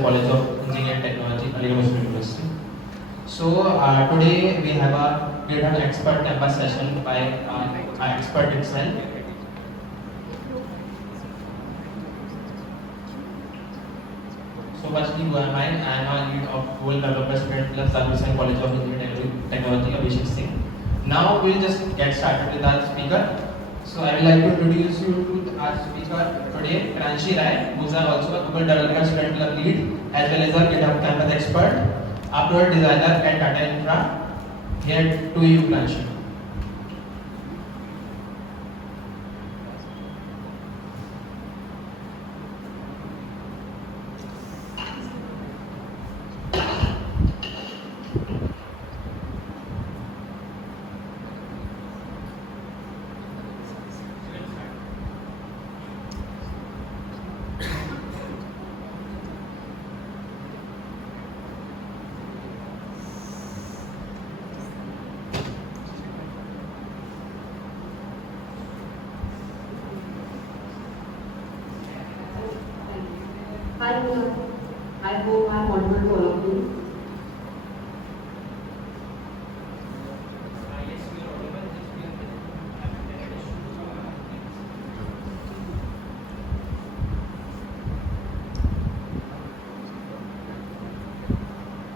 Hussain College of Engineering and Technology, Aligarh Muslim University. So today we have an expert campus session by our expert himself. So firstly, who am I? I am a lead of World Developer Student Club, Al Hussain College of Engineering and Technology, Abhishek Singh. Now we'll just get started with our speaker. So I would like to introduce you to our speaker today, Kranshi Rai, who is also a Google Developer Student Club lead, as well as a GitHub campus expert, upload designer at Tata Infra. Here to you, Kranshi. Hi, I hope I'm audible to all of you.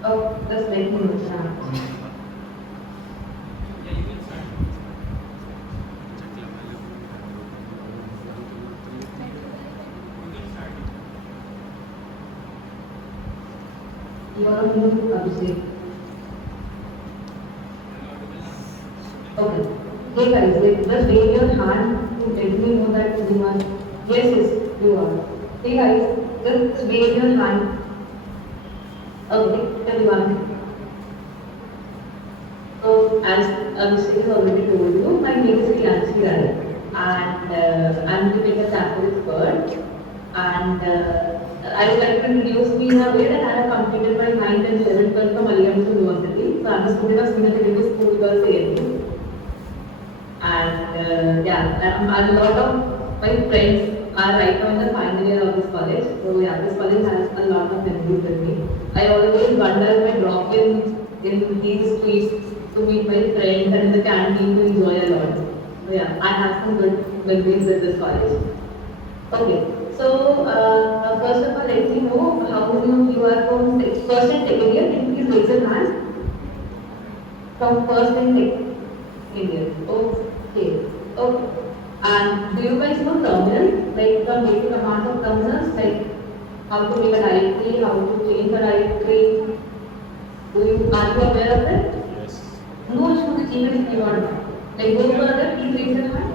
Oh, just let me understand. You are on mute, Abhishek. Okay. Hey guys, just wave your hand to let me know that you are. Yes, you are. Hey guys, just wave your hand. Okay, everyone. So, as Abhishek has already told you, my name is Kranshi Rai, and I'm the makeup expert. And I would like to introduce me in a way that I have completed my 9th and 11th from Aligarh Muslim University. So I'm a student of Senior Secondary School Girls AMU. And a lot of my friends are right now in the final year of this college. So yeah, this college has a lot of memories with me. I always wonder if I drop in these streets to meet my friends and in the canteen to enjoy a lot. So yeah, I have some good memories with this college. Okay. So, first of all, let me know how many of you are from first and second year. Can you please raise your hand? From first and second year. Okay. Okay. And do you guys know terminals? Like the basic amount of terminals, like how to make a directory, how to change a directory. Are you aware of it? Yes. No issue to even if you are not. Like those who are there, please raise your hand.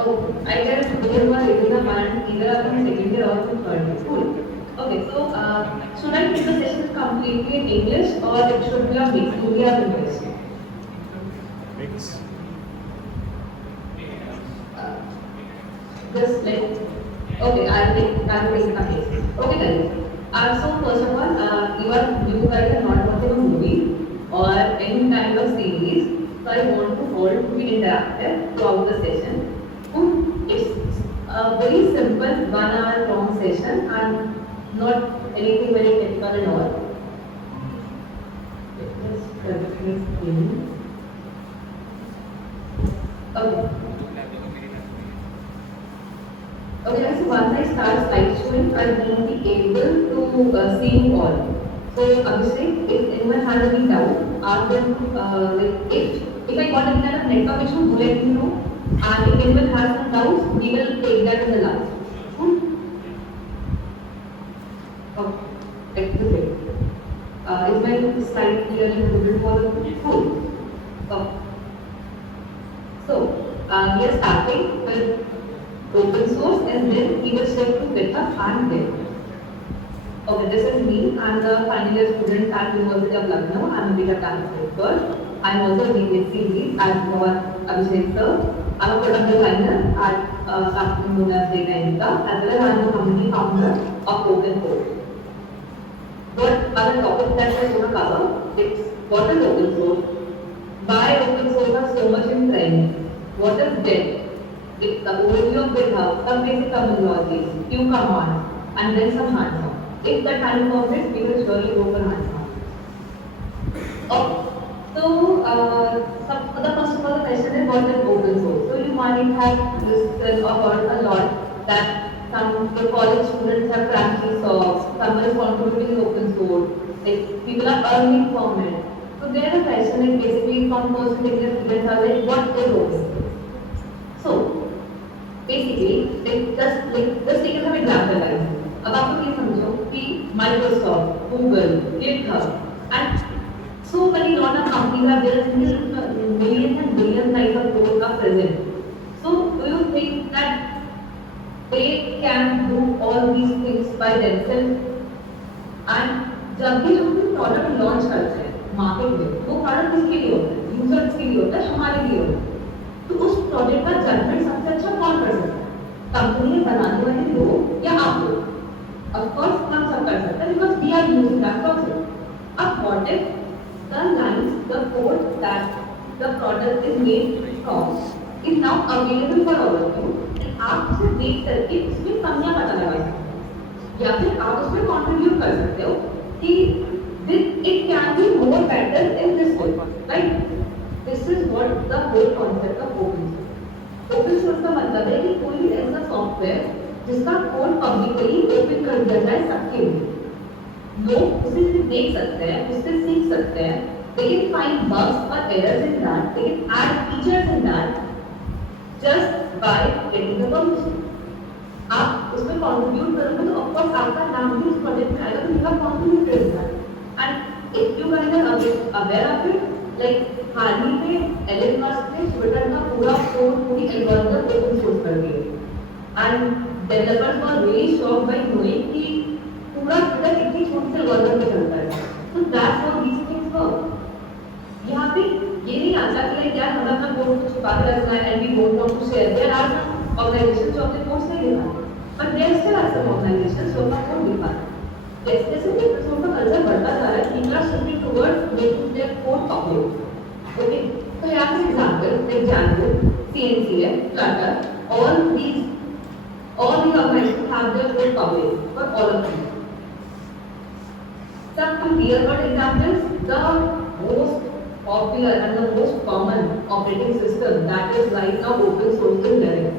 Oh, I guess those who are raising a hand either from second year or from third year. Cool. Okay, so should I take the session completely in English or it should be a mix? Do we have English? Mix. Just like, okay, I will take a case. Okay, guys. So first of all, you guys are not watching a movie or any kind of series. So I want to all to be interactive throughout the session. It's a very simple 1 hour long session and not anything very technical and all. Okay. Okay, guys, so once I start slide showing, I won't be able to see you all. So, Abhishek, if anyone has any doubt, ask them if I got any kind of network issue, do let me know. And if anyone has some doubts, we will take that in the last. Okay, excellent. Is my slide clearly visible for the full? Okay. So, we are starting with open source and then we will shift to GitHub and Git. Okay, this is me. I'm the final year student at University of Lucknow. I'm a GitHub campus expert. I'm also a DSC lead as for Abhishek sir. I'm a product designer at company known as Data Infra, as well as I'm the community founder of Open Source. What are the topics that we're going to cover? It's what is open source? Why open source are so much in trend? What is Git? It's the overview of GitHub, some basic terminologies, few commands, and then some hands-on. If the time permits, we will surely go for hands-on. Okay. So, the first of all, the question is what is open source? So, you might have listened or heard a lot that some the college students have crafting socks, some is contributing open source, like people are earning from it. So, there the question is basically from person to students are like, what is open source? So, basically, just take some example guys. अब आपको ये समझो कि Microsoft, Google, GitHub, and so many lot of companies are there, millions and billions type of code are present. So, do you think that they can do all these things by themselves? And जब भी हम कोई product launch करते हैं मार्केट में, वो प्रोडक्ट किसके लिए होता है? यूजर्स के लिए होता है, हमारे लिए होता है. तो उस प्रोजेक्ट का जजमेंट सबसे अच्छा कौन कर सकता है? कंपनी बनाने वाले लोग या आप लोग? ऑफ कोर्स हम सब कर सकते हैं because we are using that project. अब what if the lines, the code that the product is made from is now available for all of you, and आप उसे देख करके उसमें कमियां पता लगा सकते हो या फिर आप उसमें कंट्रीब्यूट कर सकते हो कि it can be more better in this way, right? This is what the whole concept of open source. Open source का मतलब है कि कोई भी ऐसा सॉफ्टवेयर जिसका कोड पब्लिकली ओपन कर दिया जाए सबके लिए. लोग उसे देख सकते हैं, उससे सीख सकते हैं. They can find bugs or errors in that. They can add features in that just by getting the permission. आप उसमें contribute करोगे तो of course आपका नाम भी उस प्रोजेक्ट में आएगा तो you have contributed in that. And if you guys are aware of it, like हाल ही में एलन मस्क ने ट्विटर का पूरा कोड पूरी एल्गोरिथम ओपन सोर्स कर दिया. And developers were really shocked by knowing कि पूरा ट्विटर इतनी छोटी सी एल्गोरिथम में चलता है. So that's how these things work. यहाँ पे ये नहीं आता कि लाइक यार हम अपना कोड को छुपा के रखना है and we don't want to share. There are some organizations जो अपने कोड्स नहीं दिखाते, but there still are some organizations जो अपना कोड दिखाते हैं. जैसे जैसे open source का कल्चर बढ़ता जा रहा है, people are shifting towards making their code public. Okay, so यहाँ पे example, CNCF, Flutter, all these organizations have their code public for all of them. Some real-world examples, the most popular and the most common operating system that is right now open source is Linux.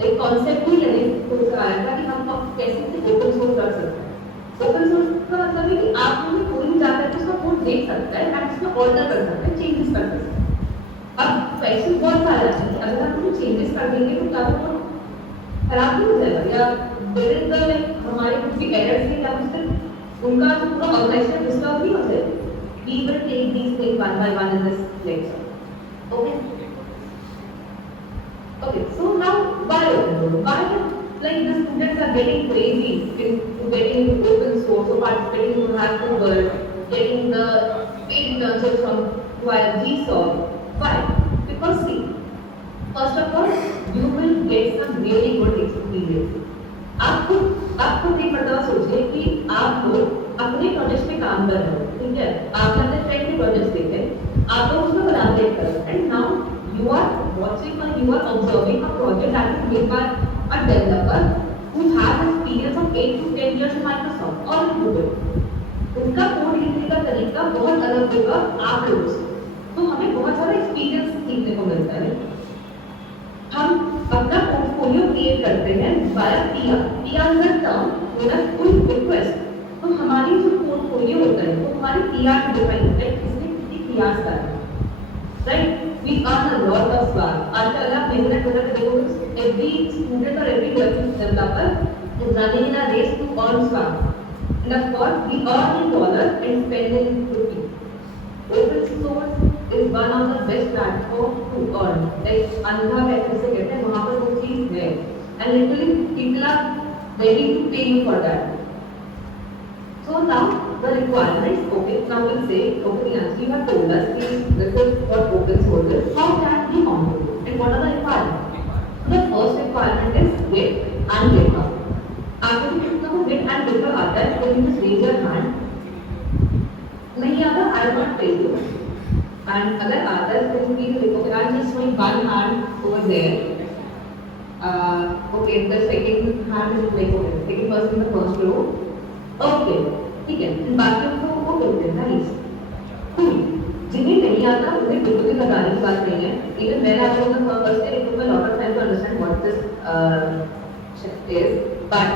एक concept ही Linux को आया था कि हम कैसे से open source कर सकते हैं. Open source का मतलब है कि आप में कोई भी जाकर के उसका कोड देख सकता है and उसमें alter कर सकता है, changes कर सकता है. अब क्वेश्चन बहुत सारा है कि अगर हम कुछ changes कर देंगे तो क्या वो खराब नहीं हो जाएगा या there is the like हमारे कुछ भी errors हैं या उससे उनका पूरा ऑर्गेनाइजेशन डिस्टर्ब नहीं हो जाए. We will take these things one by one in this lecture. Okay. Okay. So now why open source? Why like the students are getting crazy into getting into open source or participating in Hackathon, getting the paid internships from via GSOL? Why? Because see, first of all, you will get some really good experience. आपको एक मतलब सोचिए कि आप लोग अपने प्रोजेक्ट पे काम कर रहे हो, ठीक है? आपने अपने फ्रेंड के प्रोजेक्ट देखे, आप लोग उसमें कोलैबोरेट कर रहे हो, and now you are watching or you are observing a project that is made by a developer who has experience of 8 to 10 years in Microsoft or in Google. उनका कोड लिखने का तरीका बहुत अलग होगा आप लोगों से, तो हमें बहुत सारा एक्सपीरियंस सीखने को मिलता है. हम अपना पोर्टफोलियो क्रिएट करते हैं बाय PR. PR का टर्म मेरा कोई रिक्वेस्ट, तो हमारी जो पोर्टफोलियो होता है वो हमारी PR डिफाइन होता है किसने कितनी PRs कर रहा है, right? We earn a lot of star. आजकल आप मेहनत करके देखोगे एवरी स्टूडेंट और every developer is running in a race to earn star. And of course we earn in dollar and spend in rupee. Open source is one of the best platform to earn. Like अनुभव ऐसे से कहते हैं वहाँ पर वो चीज़ है, and literally people are ready to pay you for that. So now the requirements. Okay, now we'll say okay, Nancy, you have told us this is what open source is. How can we contribute? And what are the requirements? So the first requirement is Git and GitHub. आपको कितना को Git and GitHub आता है? So you just raise your hand. नहीं आता, I will not tell you. And अगर आता है तो प्लीज लिखो. I just showing one hand over there. Okay, the second hand is like okay, second person in the first row. Okay, ठीक है, बाकी तो okay, nice. Cool. जिन्हें नहीं आता उन्हें बिल्कुल भी लगाने की बात नहीं है. Even when I was on the first day, it took a lot of time to understand what this shift is. But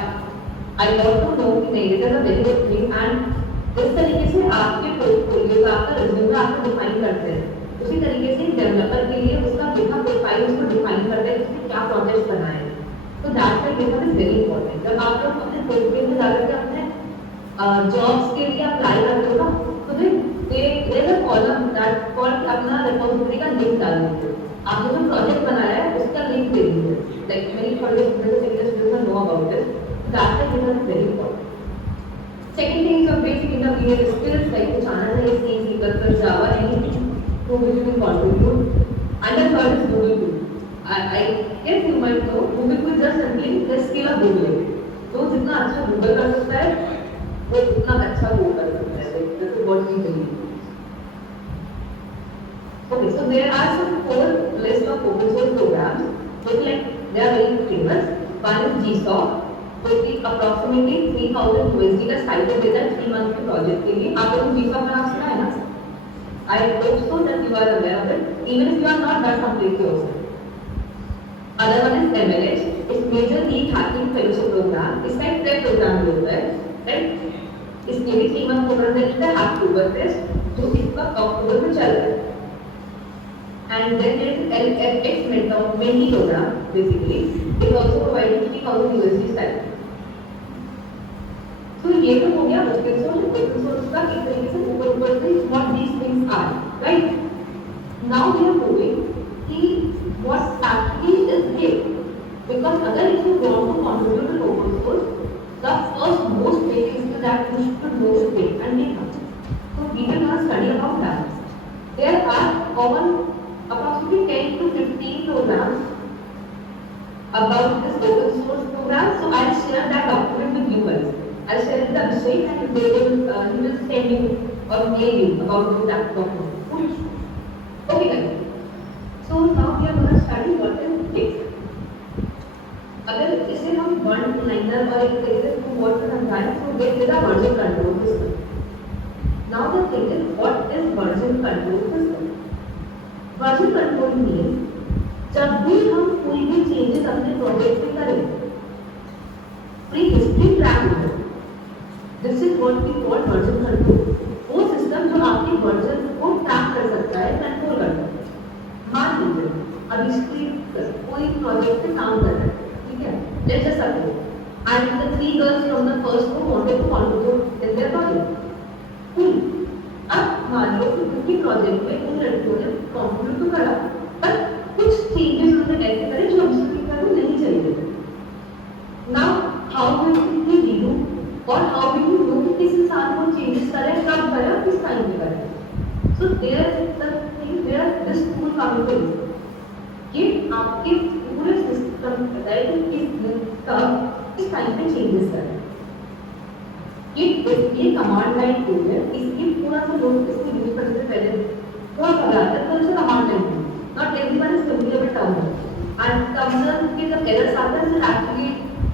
I got to know कि नहीं, it is a very good thing and इस तरीके से आपके पोर्टफोलियो का आपका रिज्यूमे आपको डिफाइन करते हैं. उसी तरीके से डेवलपर के लिए उसका बिना प्रोफाइल उसको डिफाइन करते हैं उसने क्या प्रोजेक्ट्स बनाए हैं. तो दैट इज वेरी इंपॉर्टेंट. जब आप लोग अपने पोर्टफोलियो में जाकर के अपने जॉब्स के लिए अप्लाई करते हो ना तो there a column that called अपना रिपोजिटरी का लिंक डाल दीजिए. आपने जो प्रोजेक्ट बनाया है उसका लिंक दे दीजिए. Like many college students know about this. That is very important. Second thing is your basic intermediate skills like Chana is C, C++, Java, anything to which you can contribute. And the third is Google Tool. I guess you might know Google Tool just simply the skill of Googling. तो जितना अच्छा Google कर सकता है वो उतना अच्छा Google कर सकता है. This is what we believe. Okay, so there are some 4 list of open source programs. So like they are very famous. One is GSOC. तो approximately 3000 USD का stipend देता है 3 month के प्रोजेक्ट के लिए. आप लोगों ने GSOC का नाम सुना है ना? I hope so that you are aware of it. Even if you are not, that's completely awesome. Other one is MLH. It's Major League Hacking Fellowship Program. इसका एक प्रेप प्रोग्राम भी होता है, right? इसमें भी 3 month प्रोग्राम देता है अक्टूबर टेस्ट जो इसका अक्टूबर में चल रहा है. And then there is LFX Menti program. Basically, it also providing 3000 USD stipend. तो ये तो हो गया ओपन सोर्स का एक तरीके से ऊपर से what these things are, right? Now we are moving कि what actually is it. Because अगर if you want to contribute to open source the first most basic skill that you should know is take and make. So we will not study about that. There are common approximately 10 to 15 programs about this open source program. So I'll share that document with you guys. I'll share it with Abhishek and he will send you or mail you about that document. Okay guys. So now we are going to study what is Git. अगर इसे हम one liner और एक तरीके से to word में समझाएं तो Git is a version control system. Now the thing is, what is version control system? Version control means जब भी हम कोई भी चेंजेस अपने प्रोजेक्ट में करें, पूरी हिस्ट्री ट्रैक हो. This is what we call version control. वो सिस्टम जो आपके वर्जन को ट्रैक कर सकता है, कंट्रोल करता है. मान लीजिए अभी कोई प्रोजेक्ट पे काम कर रहा है, ठीक है? Let's just suppose and the 3 girls from the first group wanted to contribute in their project. अब मान लो कि उनके प्रोजेक्ट में उन लड़कियों ने कंट्रीब्यूट तो करा पर कुछ चेंजेस उन्होंने ऐसे करे जो दूसरी को नहीं चाहिए. Now how will we redo और हाउ विल यू नो कि किस इंसान को चेंजेस करे, कब करे, किस टाइम पे करे. So there is the thing there this tool coming in कि आपके पूरे सिस्टम बताए कि किस टाइम पे चेंजेस करे. ये कमांड लाइन टूल है. इसकी पूरा सा लोग इसको यूज करने से पहले थोड़ा सा आता है तो इसे command line tool. Not everyone is familiar with term and concern के जब एरर्स आता है it actually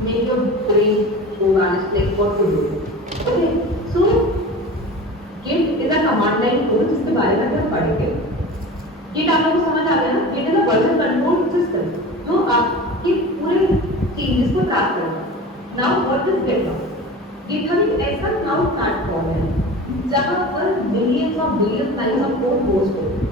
make your brain go and like what to do. Okay, so Git is a command line tool जिसके बारे में हम पढ़ेंगे. Git आप लोगों को समझ आ गया ना? Git is a version control system जो आपके पूरे चेंजेस को ट्रैक करता है. Now what is GitHub? GitHub एक ऐसा क्लाउड प्लेटफॉर्म है जहाँ पर millions of billions lines of code host होते हैं.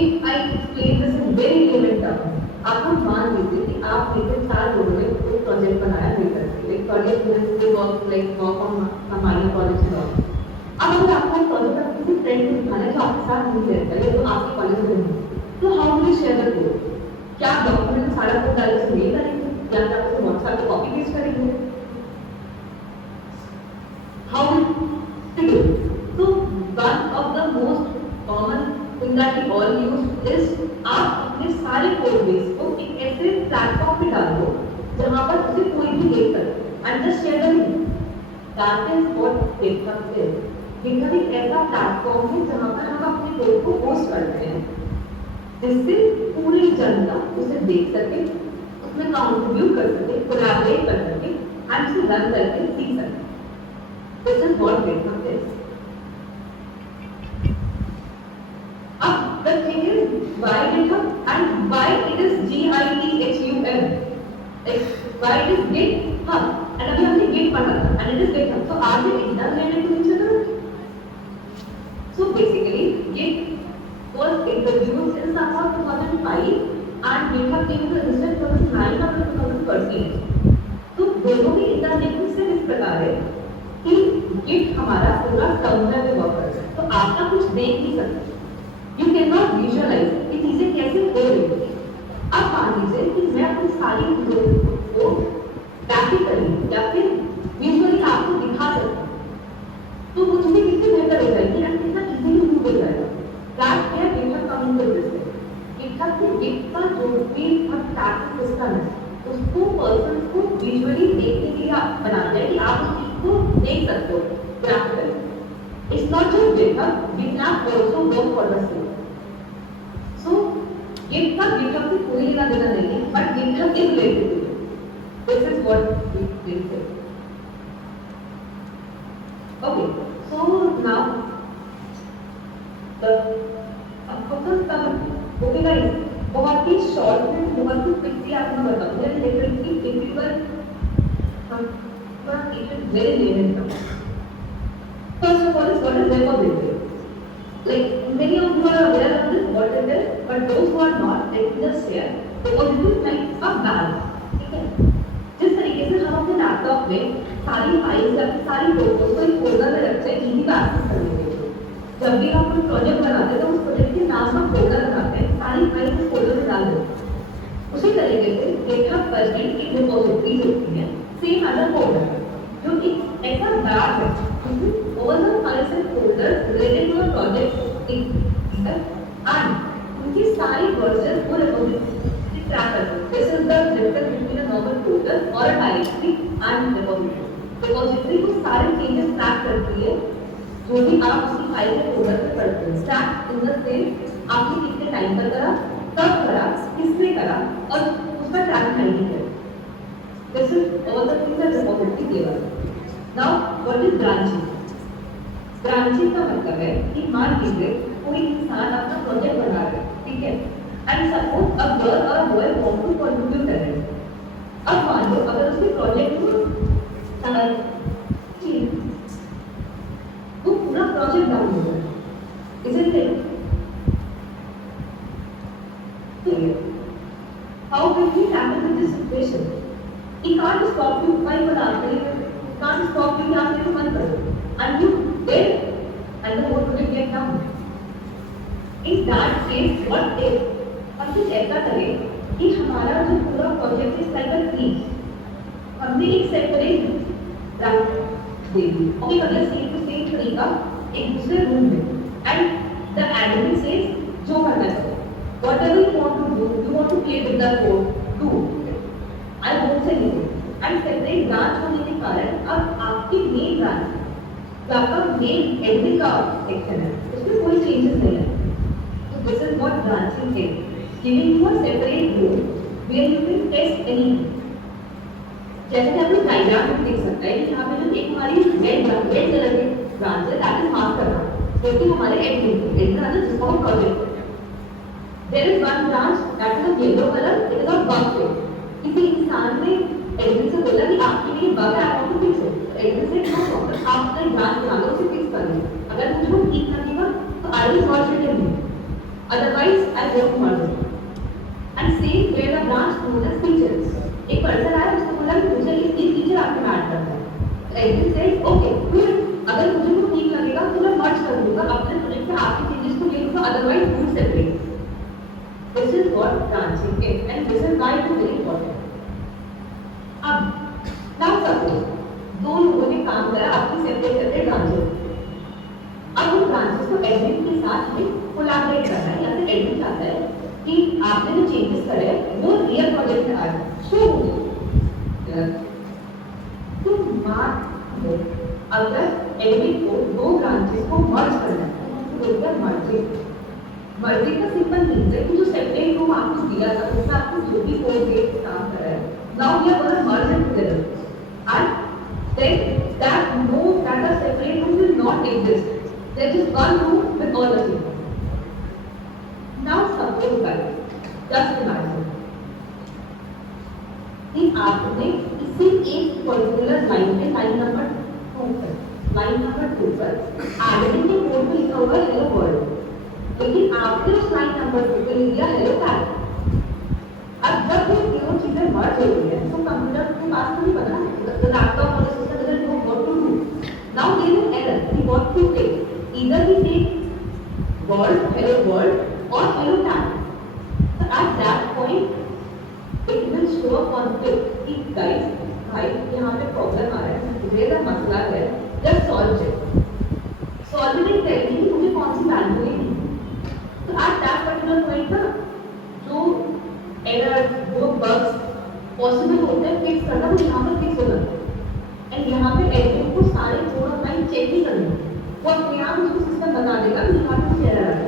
If I explain this in very layman terms, आपको मान लीजिए कि आप लेकर 4 लोगों ने कोई प्रोजेक्ट बनाया लेकर लाइक प्रोजेक्ट में वर्क लाइक वर्क ऑन हमारे कॉलेज में. अब अगर आपको प्रोजेक्ट आप किसी फ्रेंड को दिखाना है जो आपके साथ नहीं रहता है तो आपके कॉलेज में नहीं, तो how will you share the code? क्या आप डॉक्यूमेंट में सारा कोड डाल के मेल करेंगे या आप उसे व्हाट्सएप पे कॉपी पेस्ट करेंगे? How to do? तो one of the most common thing that we all use is आप अपने सारे कोड बेस को एक ऐसे प्लेटफॉर्म पे डाल दो जहां पर उसे कोई भी देख सके and just share the link. That is what GitHub is. GitHub एक ऐसा प्लेटफॉर्म है जहां पर हम अपने कोड को होस्ट करते हैं जिससे पूरी जनता उसे देख सके उसमें कंट्रीब्यूट कर सके, कोलैबोरेट कर सके एंड उसको रन करके सीख सके। This is what GitHub is. अब the thing is why GitHub and why it is GITHUB, like why it is GitHub, and अभी हमने Git पढ़ा था and it is GitHub, so are they interrelated to each other? So basically Git was introduced in summer 2005 and GitHub came into existence from 2013। तो दोनों ही इंटरनेट से इस प्रकार है कि Git हमारा पूरा टर्मिनल में वर्क करता है, तो आपका कुछ देख नहीं सकते, यू कैन नॉट विजुअलाइज कि चीजें कैसे हो रही है। अब मान लीजिए कि मैं अपनी सारी चीजों को प्रैक्टिकली या फिर विजुअली आपको दिखा सकता हूँ, तो वो चीजें कितनी बेहतर हो जाएगी एंड कितना इजीली मूव हो जाएगा। दैट है GitHub coming to this. GitHub में Git का जो भी टैगिंग सिस्टम है उसको पर्सन को विजुअली देखने के लिए बना दिया कि आप उस चीज को देख सकते हो practically. It's not just GitHub, Git can also work for the same। So Git का GitHub से कोई लेना देना नहीं है, but GitHub is related to it। This is what Git says। Okay, so now the okay guys, बहुत ही शॉर्ट में बहुत ही क्विकली आपको बताऊंगा literally typical it is very limited. First of all, is what is repository? Like many of you are aware of this, what it is, but those who are not, let me just share. Repository is like a bag, ठीक है? जिस तरीके से हम अपने लैपटॉप में सारी फाइल्स या फिर सारी फोटोज को एक फोल्डर में रखते हैं इजी एक्सेस करने के लिए। जब भी हम कोई प्रोजेक्ट बनाते हैं तो उस प्रोजेक्ट के नाम का फोल्डर बनाते हैं, सारी फाइल्स उस फोल्डर में डाल देते हैं। उसी तरीके से GitHub पर भी एक रिपोजिटरी होती है, सेम एज अ फोल्डर, जो एक ऐसा बैग है all the files and folders related to a project and उनकी सारी वर्जन वो रिपोजिटरी ट्रैक करते हैं। This is the difference between a normal folder or a directory and repository। Repository को सारे चेंजेस ट्रैक करती है जो भी आप उसकी फाइल के फोल्डर में करते हैं। ट्रैक इन द सेंस आपने कितने टाइम पर करा, कब करा, किसने करा और उसका ट्रैक आईडी क्या है। This is all the things that repository gave us। Now what is branching? Branching का मतलब है कि मान लीजिए कोई इंसान अपना प्रोजेक्ट बना रहा है, ठीक है, एंड सपोज अ गर्ल और बॉय वांट टू कंट्रीब्यूट कर रहे हैं। अब मान लो अगर उसके प्रोजेक्ट को वो पूरा प्रोजेक्ट डाउन हो जाए, isn't it? How can we tackle this situation? He can't stop you by बनाते हैं, कांट स्टॉप यू आप ये मत करो and you did and the whole project get down। In that case, what if हम कुछ ऐसा करें कि हमारा जो पूरा project is like a tree, हमने एक सेपरेट रख दे दी ओके, मतलब सेम टू सेम तरीका एक दूसरे रूम में एंड द एडमिन सेज जो करना चाहिए whatever you want to do, you want to play with the code, do I won't say anything and separate branch होने के कारण अब आपकी मेन ब्रांच तो आपका मेन एडमिन का सेक्शन है, उसमें कोई चेंजेस नहीं है। तो this is what branching is, giving you a separate room where you can test anything. जैसे कि आप लोग डायग्राम में देख सकते हैं कि यहाँ पे जो एक हमारी रेड कलर की ब्रांच है दैट इज मास्टर ब्रांच, जो कि हमारे एडमिन है जिसका हम प्रोजेक्ट करते हैं। There is one branch that is a yellow colour, it is a bug fix. किसी इंसान ने एडमिन से बोला कि आपके लिए बग है, आप उसको फिक्स करो, एडमिन से नो प्रॉब्लम, आप अपना ब्रांच बना लो, उसे फिक्स कर लो। अगर मुझे वो ठीक लगेगा तो I will merge it in, otherwise I won't merge it. And same way the branch known as features. एक पर्सन आया, उसने बोला कि मुझे ये फीचर आपके में ऐड करना है, एडमिन सेड ओके गुड, अगर मुझे वो ठीक लगेगा तो मैं मर्ज कर दूंगा अपने प्रोजेक्ट में आपके चेंजेस को ले लूंगा, otherwise do separate. This is what branching is and this is why it is very important. अब नाउ सपोज दो लोगों ने काम करा आपकी सेपरेट सेपरेट ब्रांचेस, अब उन ब्रांचेस को एडमिन के साथ में कोलैबोरेट करना है या फिर एडमिन चाहता है कि आपने जो चेंजेस करे वो रियल प्रोजेक्ट में आ जाए। सो तो मान लो अगर एडमिन को दो ब्रांचेस को मर्ज करना है तो हम बोलते हैं मर्जिंग। मर्जिंग का सिंपल मीन्स है कि जो सेपरेट रूम आपको दिया था उसमें आपको जो भी कोड बेस काम कर रहा है Now we are going to merge them together. And then that are separate rooms will not exist. There is one room with all the things. Now suppose guys, just imagine कि आपने इसी एक particular line पे line number 2 पर एडिटिंग के कोड में लिखा हुआ है हेलो वर्ल्ड, लेकिन आपने उस लाइन नंबर 2 पे लिख दिया हेलो कैट। अब जब ये तीनों चीजें मर्ज हो गई है तो कंप्यूटर के पास तो नहीं पता है, the laptop or the system doesn't know what to do. Now there is an error. We got to take either we take world, hello world or hello cat. So at that point it will show a conflict कि guys भाई यहाँ पे प्रॉब्लम आ रहा है, मुझे का मसला है, just solve it. Solve it tell me कि मुझे कौन सी वैल्यू लेनी। तो at that particular point ना जो errors, जो bugs possible होते हैं fix करना वो यहाँ पर fix हो जाता है। And यहाँ पे एडमिन को सारे कोड और लाइन चेक नहीं करनी, वो अपने आप उसको सिस्टम बता देगा कि यहाँ पे कुछ error आ रहा है।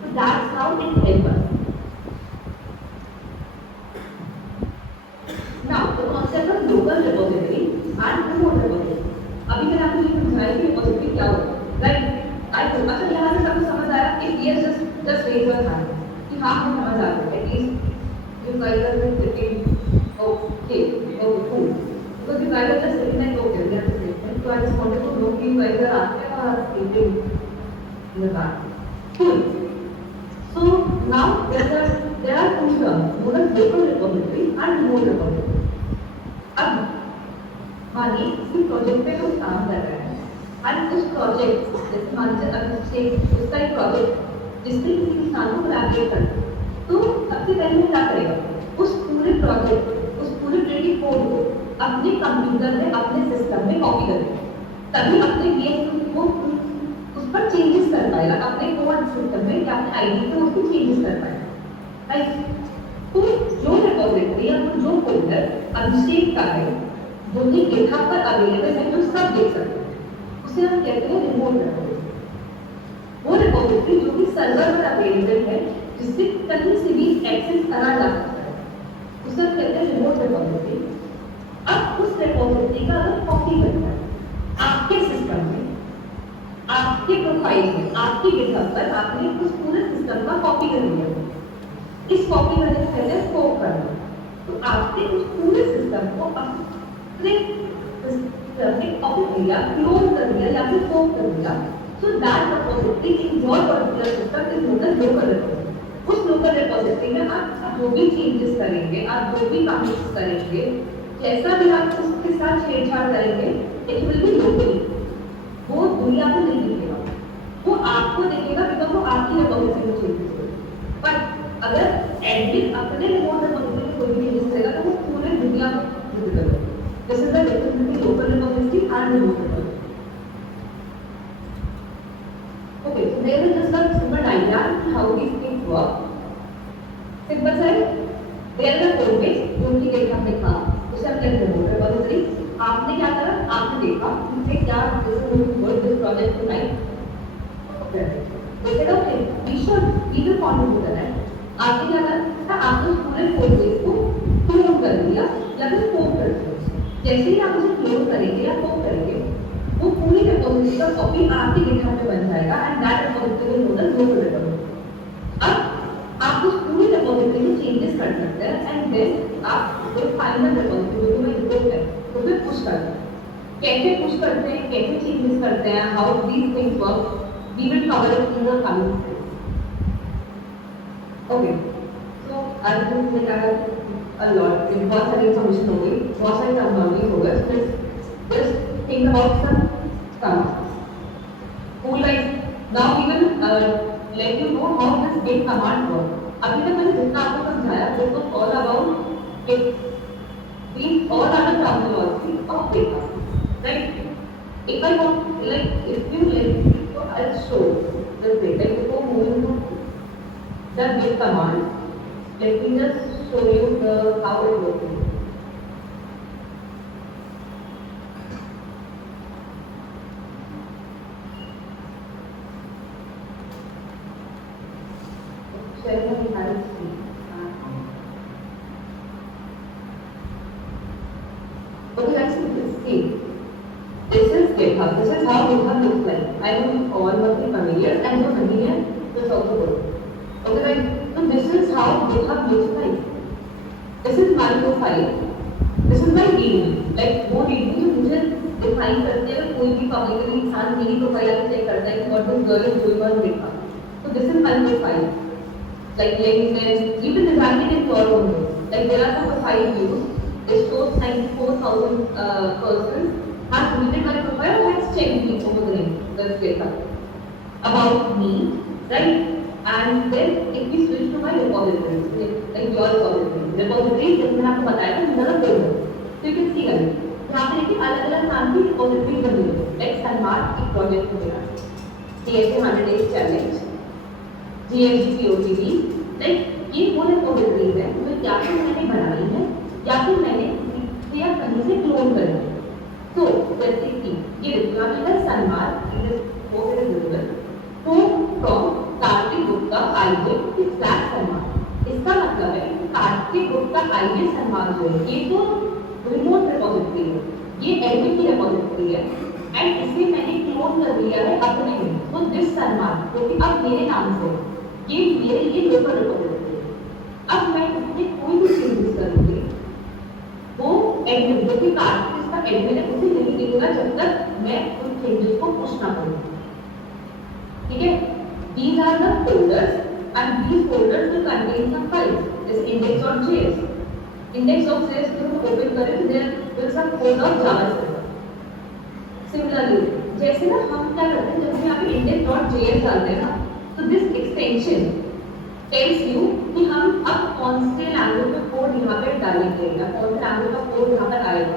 So that's how it helps us. Now, the concept of local repository and remote repository. अभी मैंने आपको ये समझाया कि repository क्या होता है, right? अच्छा यहाँ पे सबको समझ आया कि yes just raise your hand कि हाँ हम समझ आ गए, at least you guys are thinking okay cool, because you guys are just sitting like okay we have to say, so I just wanted to know कि you guys are asking or thinking in the back. Cool. So now there are two terms, one is local repository and remote repository. अब मानिए किसी प्रोजेक्ट पे हम काम कर रहे हैं और उस प्रोजेक्ट जैसे मान लीजिए उसका एक प्रोजेक्ट जिसमें किसी इंसान को कोलैबोरेट करना है, तो सबसे पहले क्या करेगा, उस पूरे प्रोजेक्ट उस पूरे क्रिएटिव कोड को अपने कंप्यूटर में अपने सिस्टम में कॉपी करेगा, तभी अपने VS को उस पर चेंजेस कर पाएगा, अपने कोड सिस्टम में या अपने आईडी पे उसको चेंजेस कर पाएगा, राइट। तो जो रिपोजिटरी या जो फोल्डर अभिषेक का है जो कि गिटहब पर अवेलेबल है, जो सब देख सकते हैं, उसे हम कहते हैं रिमोट रिपोजिटरी। वो रिपोजिटरी जो कि सर्वर पर अवेलेबल है, जिससे कहीं से भी एक्सेस करा जा सकता है, उसे हम कहते हैं रिमोट रिपोजिटरी। अब उस रिपोजिटरी का अगर कॉपी करना है आपके सिस्टम में, आपके प्रोफाइल में, आपके गिटहब पर आपने उस पूरे सिस्टम का कॉपी कर लिया, इस कॉपी करने से पहले फोक करना, तो आपने उस पूरे सिस्टम को अपने सिस्टम में कॉपी किया, क्लोज कर दिया या फिर फोक कर दिया, so that repository in your particular system is known as local repository. उस लोकल रिपोजिटरी में आप जो भी चेंजेस करेंगे, आप जो भी कमिट्स करेंगे, जैसा भी आप उसके साथ छेड़छाड़ करेंगे, इट विल बी लोकली, वो दुनिया को नहीं दिखेगा, वो आपको दिखेगा बिकॉज वो आपकी रिपोजिटरी में चेंजेस होंगे। पर अगर एडमिन अपने रिमोट रिपोजिटरी में कोई भी चेंजेस करेगा तो वो पूरे दुनिया में विजिबल है। This is the difference between local repository and remote repository. Okay, so there is just a simple diagram how this things work. Simple से there is a code base जो कि गिटहब में था, उसे हम कहते हैं रिमोट रिपोजिटरी। आपने क्या करा, आपने देखा कि क्या this is going this project to life. Okay, they said okay we will contribute to that। आपने क्या करा, आपने उस पूरे कोड बेस को क्लोन कर दिया या फिर फोक कर दिया। जैसे ही आप उसे क्लोन करेंगे या फोक करेंगे, वो पूरी रिपोजिटरी का कॉपी आपके गिटहब पे बन जाएगा and that repository will known as local repository. अब आप उस पूरी रिपोजिटरी में चेंजेस कर सकते हैं एंड देन आप जो फाइनल रिपोजिटरी जो मैं रिपोर्ट है तो फिर पुश करते हैं। कैसे पुश करते हैं, कैसे चेंजेस करते हैं, how these things work, we will cover it in the coming slides. Okay, so आज हम ने क्या a lot, बहुत सारी information हो गई, बहुत सारी terminology हो गए, just think about some terms. Cool guys, now we will let you know how this git command works. अभी तक मैंने जितना आपको समझाया वो तो all about git. These all are the terminology of git, right? If I want, like if you like, so I'll show this way. Like before moving to the git command, let me just show you the how it works. Share my screen. चीज जो मुझे डिफाइन करती है, कोई भी पब्लिकली इंसान मेरी profile check करता है कि what this girl is doing on देखा, तो this is my profile. Like LinkedIn, even designing in your own way. Like there are some profile views. It shows 94,000 persons have visited my profile or has checked me over the link. That's data about me, right? And then if we switch to my repository, like your repository, जैसे मैंने आपको बताया था, मेरा folder. So you can see that. यहाँ पे देखिए अलग-अलग नाम की repository बनी है. Like सनमार्क एक project मेरा. TSA 100 days challenge. GMGPOTD, लाइक ये वो रिपोजिटरीज है जो या तो मैंने बनाई है या फिर मैंने किसी या कहीं से क्लोन करी है. तो जैसे कि ये रिप्लामेंट सनमार्क it is both visible to from Kartik Gupta आईजे टू फ्लैट सनमार्क. इसका मतलब है कि कार्तिक गुप्ता आईजे सनमार्क जो है ये तो रिमोट रिपोजिटरी है, ये एडमिन की रिपोजिटरी है एंड इसे मैंने क्लोन कर लिया है अपने में. तो दिस सनमार्क जो कि अब मेरे नाम से ये मेरे लिए लोकल रिपोजिटरी है. अब मैं इसमें कोई भी चेंजेस करूंगी वो एडमिन जो कि कार्तिक इसका एडमिन है उसे नहीं दिखेगा जब तक मैं उन चेंजेस को पुश ना करूं. ठीक है, these are the folders and these folders will contain some files. This index.js. Index.js को हम ओपन करें तो there will some code of JavaScript. Similarly, जैसे ना हम क्या करते हैं जब हम यहाँ पे index.js डालते हैं ना तो दिस एक्सटेंशन टेल्स यू कि हम अब कौन से लैंग्वेज का कोड यहाँ पे डालेंगे या कौन से लैंग्वेज का कोड यहाँ पर आएगा.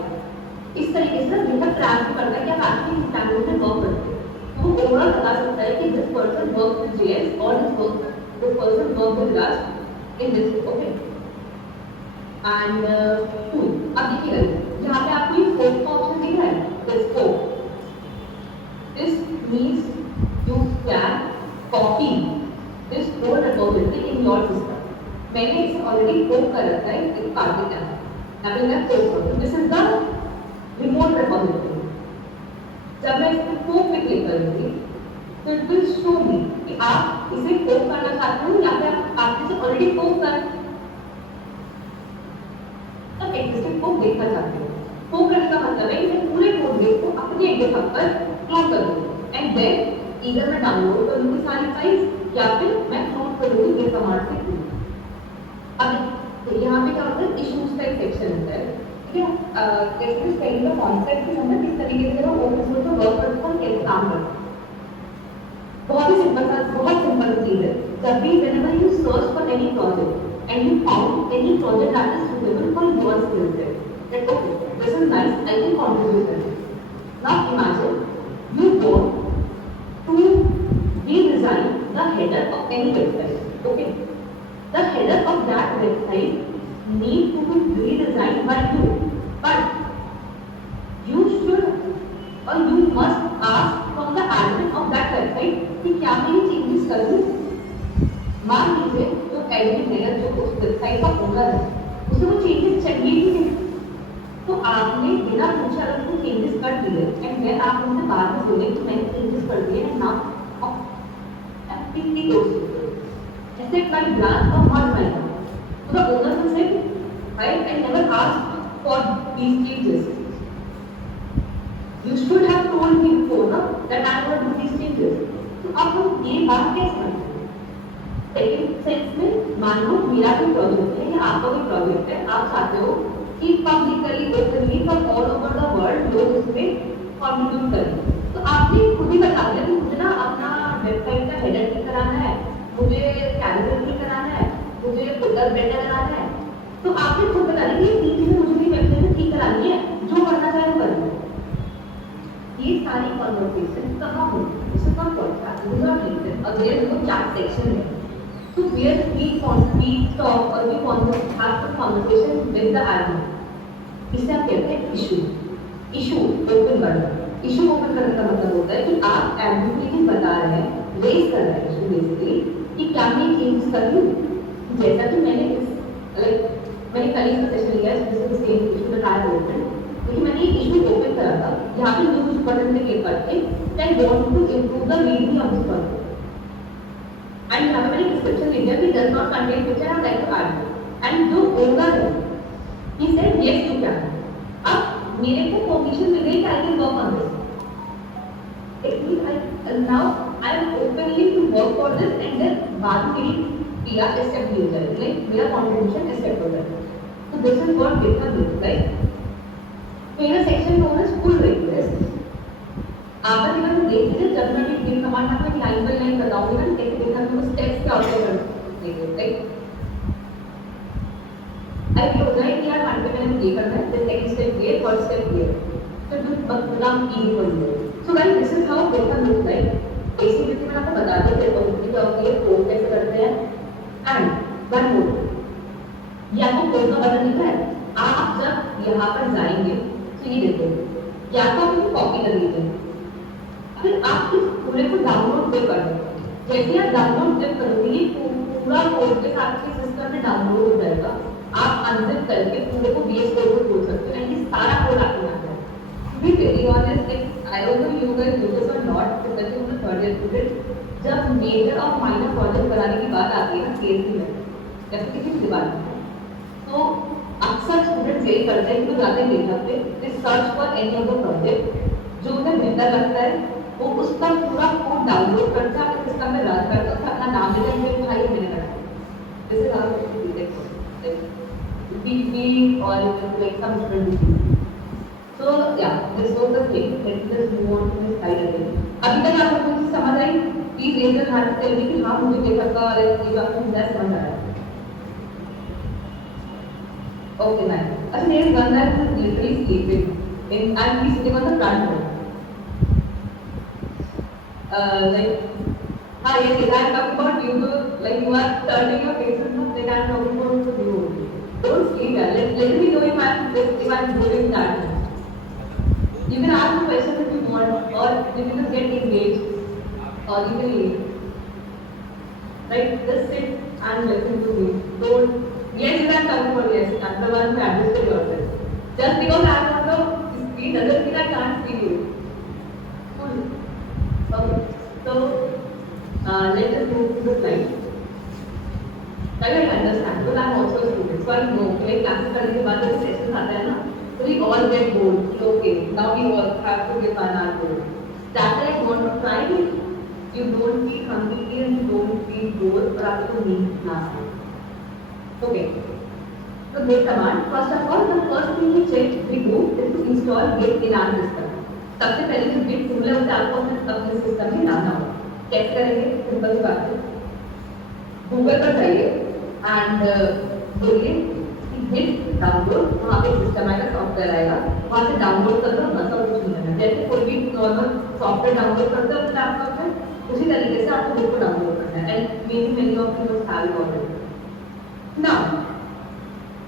इस तरीके से डेटा ट्रांसफर करता है कि आप आगे किस लैंग्वेज में वर्क करते हैं. तो वो ओवरऑल बता सकता है कि this person work with JS और this person work with Rust in this. Okay and tool. अब देखिएगा यहाँ पे आपको ये स्कोप का ऑप्शन दिख रहा है. This scope this means you can copy this whole repository in your system. मैंने इसे already code कर रखा है एक कार्तिक है. यहाँ पे मैं code करूँ. This is the remote repository. जब मैं इसको code पे click करूँगी, तो it will show me कि आप इसे code करना चाहते हो या फिर आप इसे already code कर तब existing code देखना चाहते हो. Code करने का मतलब है कि मैं पूरे code base को अपने एक जगह पर clone कर दूँ and then इधर मैं डाउनलोड करूंगी सारी फाइल्स या फिर मैं क्लोन करूंगी ये कमांड से टूल. अब तो यहाँ पे क्या होता है इश्यूज का एक सेक्शन होता है. ठीक है, कैसे स्टाइल का कॉन्सेप्ट भी समझ किस तरीके से हम ओपन सोर्स में वर्क करते हैं कैसे काम करते हैं. बहुत ही सिंपल चीज है. जब भी whenever you search for any project and you found any project that is suitable for your skill set, that okay, this is nice, I can contribute to it. Now imagine you want to redesign the header of any website. Okay, the header of that website need to be redesigned by you, but you should or you must ask from the admin of that website कि क्या मैं changes करूँ. मान लीजिए जो एडमिन है जो उस वेबसाइट का ओनर है उसे वो चेंजेस चाहिए ही नहीं, तो आपने बिना पूछे अगर वो चेंजेस कर दिए एंड देन आप उनसे बाद में बोले कि मैंने चेंजेस कर दिए and now actively close except my branch और नॉट माय ब्रांच. तो the owner will say I never asked for these changes. You should have told me before ना that I want to do these changes. तो अब हम ये बात कैसे करते हैं. सेकंड सेंस में मान लो मेरा कोई प्रोजेक्ट है या आपका कोई प्रोजेक्ट है, आप चाहते हो कि publicly openly for all over the world लोग उसमें कंट्रीब्यूट करें. तो आपने खुद ही बता दिया कि मुझे ना अपना वेबसाइट का हेडर ठीक कराना है, मुझे कैलेंडर ठीक कराना है, मुझे फुटर बेटर कराना है. तो आपने खुद बता दिया कि ये 3 चीजें मुझे भी वेबसाइट में ठीक करानी है, जो करना चाहे वो करें. ये सारी कन्वर्सेशन कहाँ होगी. इससे कम पॉडकास्ट दूसरा ठीक है और there is no chat section है. So where we talk or we have the conversation with the admin. इसे आप कहते हैं इशू ओपन करना. इशू ओपन करने का मतलब होता है कि आप एडमिन के लिए बता रहे हैं, रेज कर रहे हैं इशू बेसिकली कि क्या मैं चेंज कर लूँ. जैसा कि मैंने मैंने कल इसका सेशन लिया है सेम इशू बताया ओपन, क्योंकि मैंने ये इशू ओपन करा था. यहाँ पे न्यूज बटन पे क्लिक करके I want to improve the reading of this project and यहाँ पे मैंने डिस्क्रिप्शन लिख दिया कि does not contain picture I like to add. And जो ओनर है he said yes you can. अब मेरे को परमिशन मिल गई कि I can work on this. It means now I am openly to work for this and then बाद में मेरी PR accept भी हो जाएगी, like मेरा contribution accept हो जाएगा. So this is what GitHub looks like. मेरा section known as pull request. आप अगर इधर देख लीजिए जब मैं गिट कमांड आपको लाइन बाय लाइन बताऊंगी ना एक GitHub में स्टेप्स क्या होते हैं देखिए लाइक आई क्लोज है कि यार मान के मैंने ये करना है then second step ये third step ये तो जो मतलब easy हो जाएगा. So guys, this is how GitHub looks like. Basically, मैंने आपको बता दिया कि रिपोजिटरी क्या होती है, कोड कैसे करते हैं, and one more. ये आपको कोड का बटन दिख रहा है. आप जब यहाँ पर जाएंगे, तो ये देखो, या तो आप इसे कॉपी कर लीजिए, फिर आप इस पूरे को डाउनलोड पे कर दो. जैसे आप डाउनलोड जब करोगे, ये पूरा कोड के साथ के सिस्टम में डाउनलोड हो जाएगा. आप अनजिप करके पूरे को VS कोड को खोल सकते हो, ये सारा कोड आपको आता है. To be very honest, like I don't know you guys do this or not, especially on the third year student, जब मेजर और माइनर प्रोजेक्ट बनाने की बात आती है ना CSC में, जैसे कि किसी बात में, तो अक्सर स्टूडेंट्स यही करते हैं कि वो जाते हैं GitHub पे, they search for any of the project, जो उन्हें बेहतर लगता है, वो उसका पूरा कोड डाउनलोड करते हैं, अपने सिस्टम में रन करते हैं, अपना नाम देते हैं कि भाई मैंने करना है. This is how we do it. We or like some students do. So yeah, this was the thing. Let's move on to this slide again. अभी तक आपको कुछ समझ आई? Please raise your hand and tell me कि हाँ मुझे GitHub का और ये आपको क्या समझ आया? Okay, man. अच्छा there is one that is literally sleeping and he's sitting on the front row. Like yes, I'm talking about you. Like you are turning your faces, like I'm talking about you. Don't sleep, man. Let me know if I'm doing that. You can ask the question if you want, or you can just get engaged, or you can leave. Right? Just sit and listen to me. Don't. Yes, I'm talking about yes. I'm the one who understood yourself. Just because I'm on the screen doesn't mean I can't see you. Cool. Okay. So let us move to the slide. I will understand because I'm also a student, so I know. Like classes करने के बाद जब sessions आते हैं ना, so we all get bored. Okay, now we all have to give an answer. That I want to try. You don't feel hungry and you don't feel bored, और आपको नींद ना आए. Okay. So Git command. First of all, the first thing we do is to install Git in our system. सबसे पहले जो Git tool है उसे आपको अपने सिस्टम में डालना होगा. कैसे करेंगे? सिंपल सी बात है. गूगल पर जाइए and बोलिए Git डाउनलोड, वहाँ पे सिस्टम आएगा, सॉफ्टवेयर आएगा, वहाँ से डाउनलोड कर दो, बस और कुछ नहीं करना. जैसे कोई भी नॉर्मल सॉफ्टवेयर डाउनलोड करते हो अपने लैपटॉप पे, उसी तरीके से आपको Git को डाउनलोड करना है. And many of you have it already. Now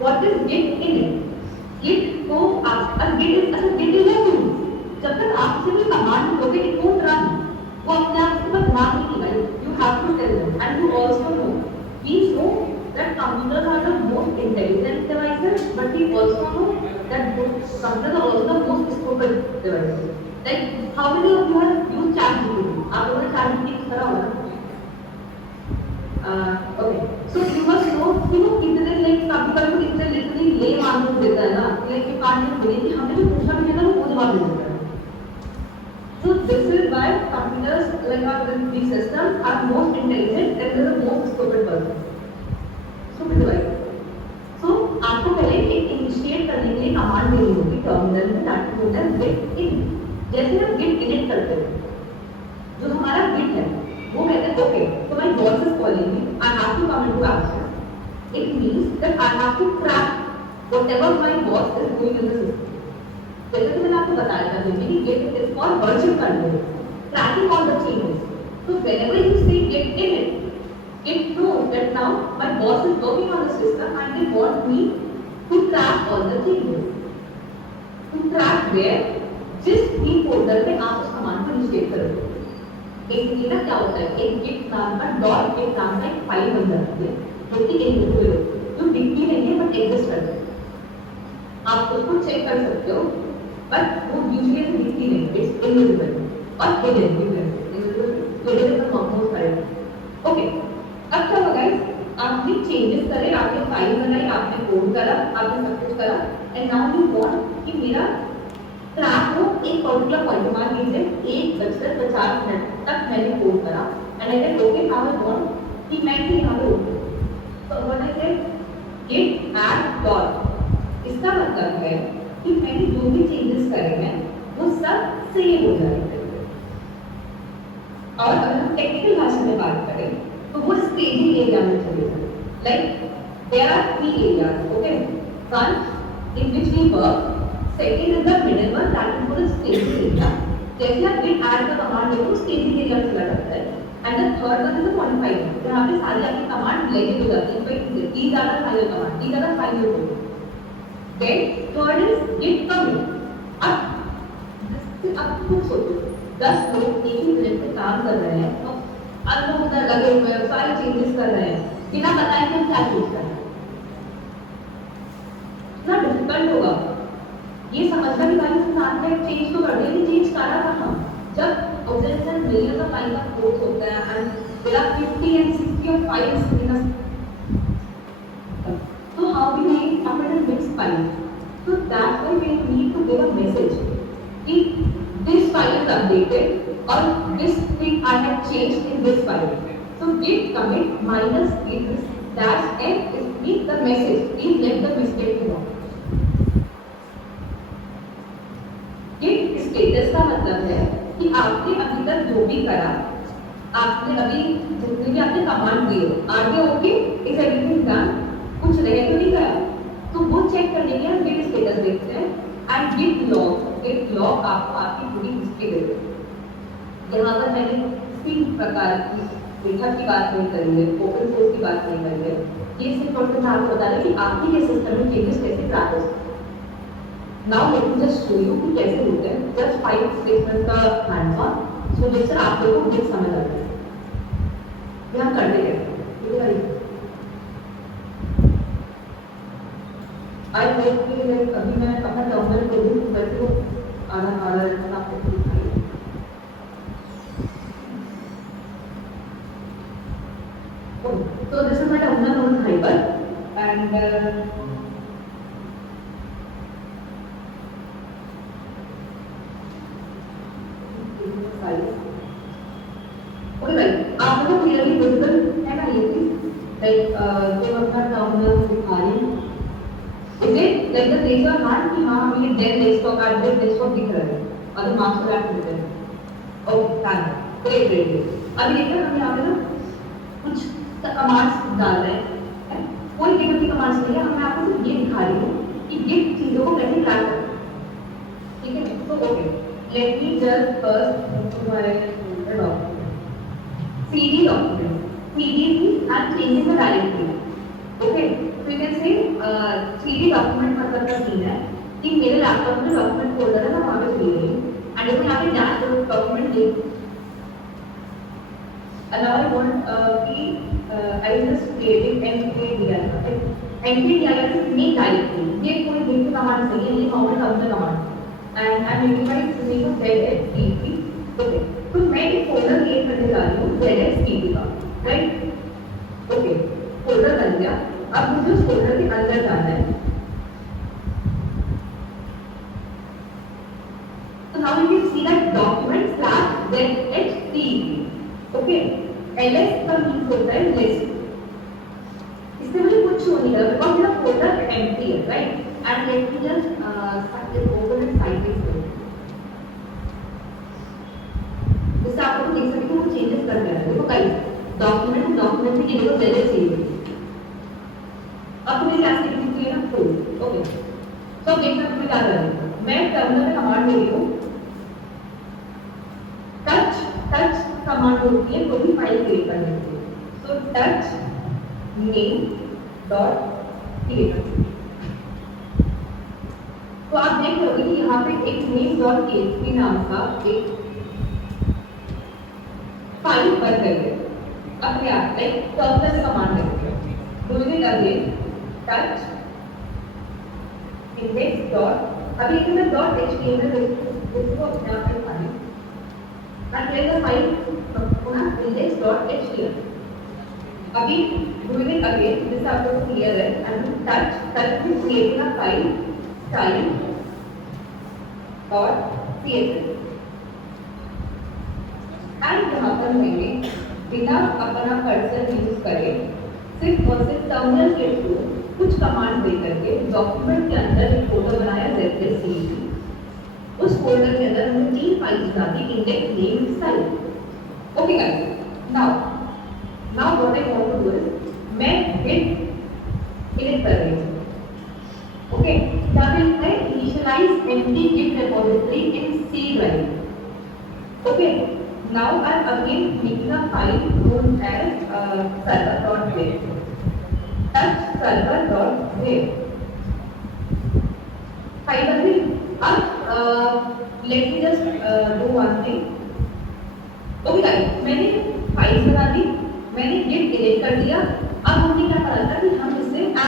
what is Git in it? Git को आप Git इज अ टूल. जब तक आप किसी भी कमांड दोगे इट वोंट रन. वो अपने आप के ऊपर ध्यान नहीं देगा. You have to tell them and you also know. We know that computers are the most intelligent devices, but we also know that computers are also the most stupid devices. Like, how many of you have used ChatGPT? आप लोगों ने ChatGPT किस तरह होगा? Okay. So you must know कितने like कभी को कितने literally lame answers देता है ना? Like you can't even believe कि हमने जो पूछा भी था वो जवाब दे देता है. So this is why computers, like our these systems, are most intelligent and they're the most stupid person. Stupid device. So आपको पहले एक initiate करने के लिए command देनी होगी terminal में, that is known as git init. जैसे हम git init करते हैं, जो हमारा git है, वो कहते हैं okay, so my boss is calling me, I have to come into action. It means that I have to track whatever my boss is doing in the system. जैसे कि मैंने आपको बताया था कि Git is for version control, tracking all the changes. So whenever you say Git init, it knows that now my boss is working on the system and they want me to track all the changes. To track where, जिस भी फोल्डर में आप उस कमांड को इनिशिएट करोगे. एक ये ना क्या होता है, एक Git नाम का .git नाम का एक फाइल बन जाती है, जो कि इनविजिबल होती है, जो दिखती नहीं है बट एग्जिस्ट करती है. आप उसको चेक कर सकते हो, बट वो यूजुअली दिखती नहीं, इट्स इनविजिबल और हिडन. हिडन का मोस्ट करेक्ट. ओके, अब क्या होगा गाइस, आपने चेंजेस करे, आपने फाइल बनाई, आपने कोड करा, आपने सब कुछ करा, एंड नाउ यू वांट कि मेरा एक पर्टिकुलर पॉइंट मान लीजिए 1:50 तक मैंने कोड करा and I said okay now I want कि मैं भी यहाँ पे रोक तो what I said give add dot इसका मतलब है कि मैंने जो भी चेंजेस करे हैं वो सब सेव हो जाएंगे। और अगर हम टेक्निकल भाषा में बात करें तो वो स्टेजिंग एरिया में चले जाए like there are 3 areas okay one in which we work, second is the middle one that is for the staging area. जैसे आप git add का कमांड देखो staging area में चला जाता है and the third one is the modify one. यहाँ पे सारी आपकी कमांड लेके हो जाती है भाई these are the final command, these are the final code. Then third is git commit. अब खुद सोचो 10 लोग एक ही प्रोजेक्ट पे काम कर रहे हैं और अब लोग उधर लगे हुए हैं सारे चेंजेस कर रहे हैं बिना बताए कि हम क्या चीज कर रहे हैं ना डिफिकल्ट होगा ये समझना कि भाई साथ में चेंज तो कर दिया कि चेंज करा कहाँ जब ऑब्जेक्शन मिलियंस ऑफ लाइन का कोड होता है एंड देयर आर 50 and 60 of files in a so how we make after the mixed file so that's why we need to give a message कि this file is updated or this thing I have changed in this file so git commit minus git dash n is the message please let the mistake know git status का मतलब है कि आपने अभी तक जो भी करा आपने अभी जितने भी आपने कमांड दिए आगे ओके इज एवरीथिंग डन कुछ रह तो नहीं गया तो वो चेक करने के लिए हम गिट स्टेटस देखते हैं एंड गिट लॉग आपको आपकी पूरी हिस्ट्री देगा यहाँ पर मैंने किसी प्रकार की मेथड की बात नहीं करी है ओपन सोर्स की बात नहीं करी है ये सिर्फ और सिर्फ आपको बता रहे कि आपके ये सिस्टम में चेंजेस कैसे प्राप्त हो सकते हैं now let me just show you कि कैसे होते हैं जस्ट 5 स्टेटमेंट का हैंड्स ऑन सो जिससे आप लोगों को गिट समझ आ जाए ये हम करते हैं आई होप कि अभी मैं अपना टर्मिनल को दूँ वैसे वो आधा आपको दिखाई so this is my terminal on Hyper and okay right आप लोग क्लियरली विजिबल है ना ये चीज लाइक जो अपना टर्मिनल दिखा रही है इसे like the rage of heart कि हाँ हमें ये डेल डेस्कटॉप का डेस्कटॉप दिख रहा है और हम माउस को रैप करते हैं ओके डन ग्रेट ग्रेट अभी देखिए हम यहाँ पे ना कुछ कमांड्स डाल रहे हैं कोई गिट की कमांड्स नहीं है मैं आपको सिर्फ ये दिखा रही हूँ कि गिट चीजों को कैसे ट्रैक करते हैं ठीक है तो okay let me just first to my document cd document cd means I'm changing the directory okay so you can say cd document मतलब का सीन है कि मेरे लैपटॉप में डॉक्यूमेंट फोल्डर है मैं वहां पे चली गई एंड देखो यहाँ पे dash document link and now I want I will just creating mkdir mkdir is main directory ये कोई git कमांड नहीं है ये normal terminal command and I'm making my name of zsdp okay तो मैं एक फोल्डर क्रिएट करने जा रही हूँ zsdp का राइट ओके फोल्डर बन गया अब मुझे उस फोल्डर के अंदर जाना है so now you can see that document slash zsdp okay ls का मीन्स होता है लिस्ट इससे मुझे कुछ शो नहीं कर रहा बिकॉज़ मेरा फोल्डर एम्प्टी है right and let me just open it sideways जिससे आप लोग देख सकते हो वो चेंजेस कर रहे हैं देखो गाइस डॉक्यूमेंट में ये देखो जेलेस चेंज अब तुम्हें क्या स्टेटमेंट चाहिए ना फुल ओके तो देख सकते हो क्या कर रही हूं मैं टर्मिनल में कमांड दे रही हूं टच कमांड होती है कोई भी फाइल क्रिएट करने के लिए सो टच नेम डॉट क्रिएट तो आप देख रहे कि यहाँ पे एक नेम डॉट केएसपी नाम का एक फाइल बन गई है अब क्या लाइक टर्मिनल कमांड है doing it again touch index dot अभी इसमें डॉट एचटीएमएल इसको अपने आप में file and create the file पुनः index dot html अभी doing it again this आपको clear है and touch with creating a file style .css and यहाँ पर मैंने बिना अपना कर्सर यूज करे सिर्फ और सिर्फ टर्मिनल के थ्रू कुछ कमांड दे करके डॉक्यूमेंट के अंदर एक फोल्डर बनाया ZSCED। उस फोल्डर के अंदर हमने 3 फाइल्स डाली, index, name, size. Okay guys, now what I want to do is मैं git init कर रही हूँ। ओके, क्या है initialize empty git repository in C drive। ओके, now I am again making a file known as server.web। touch server.web file बन गई। अब let me just do one thing। Okay guys, मैंने फाइल बना दी, मैंने git डिलीट कर दिया। अब हमने क्या करा था कि हम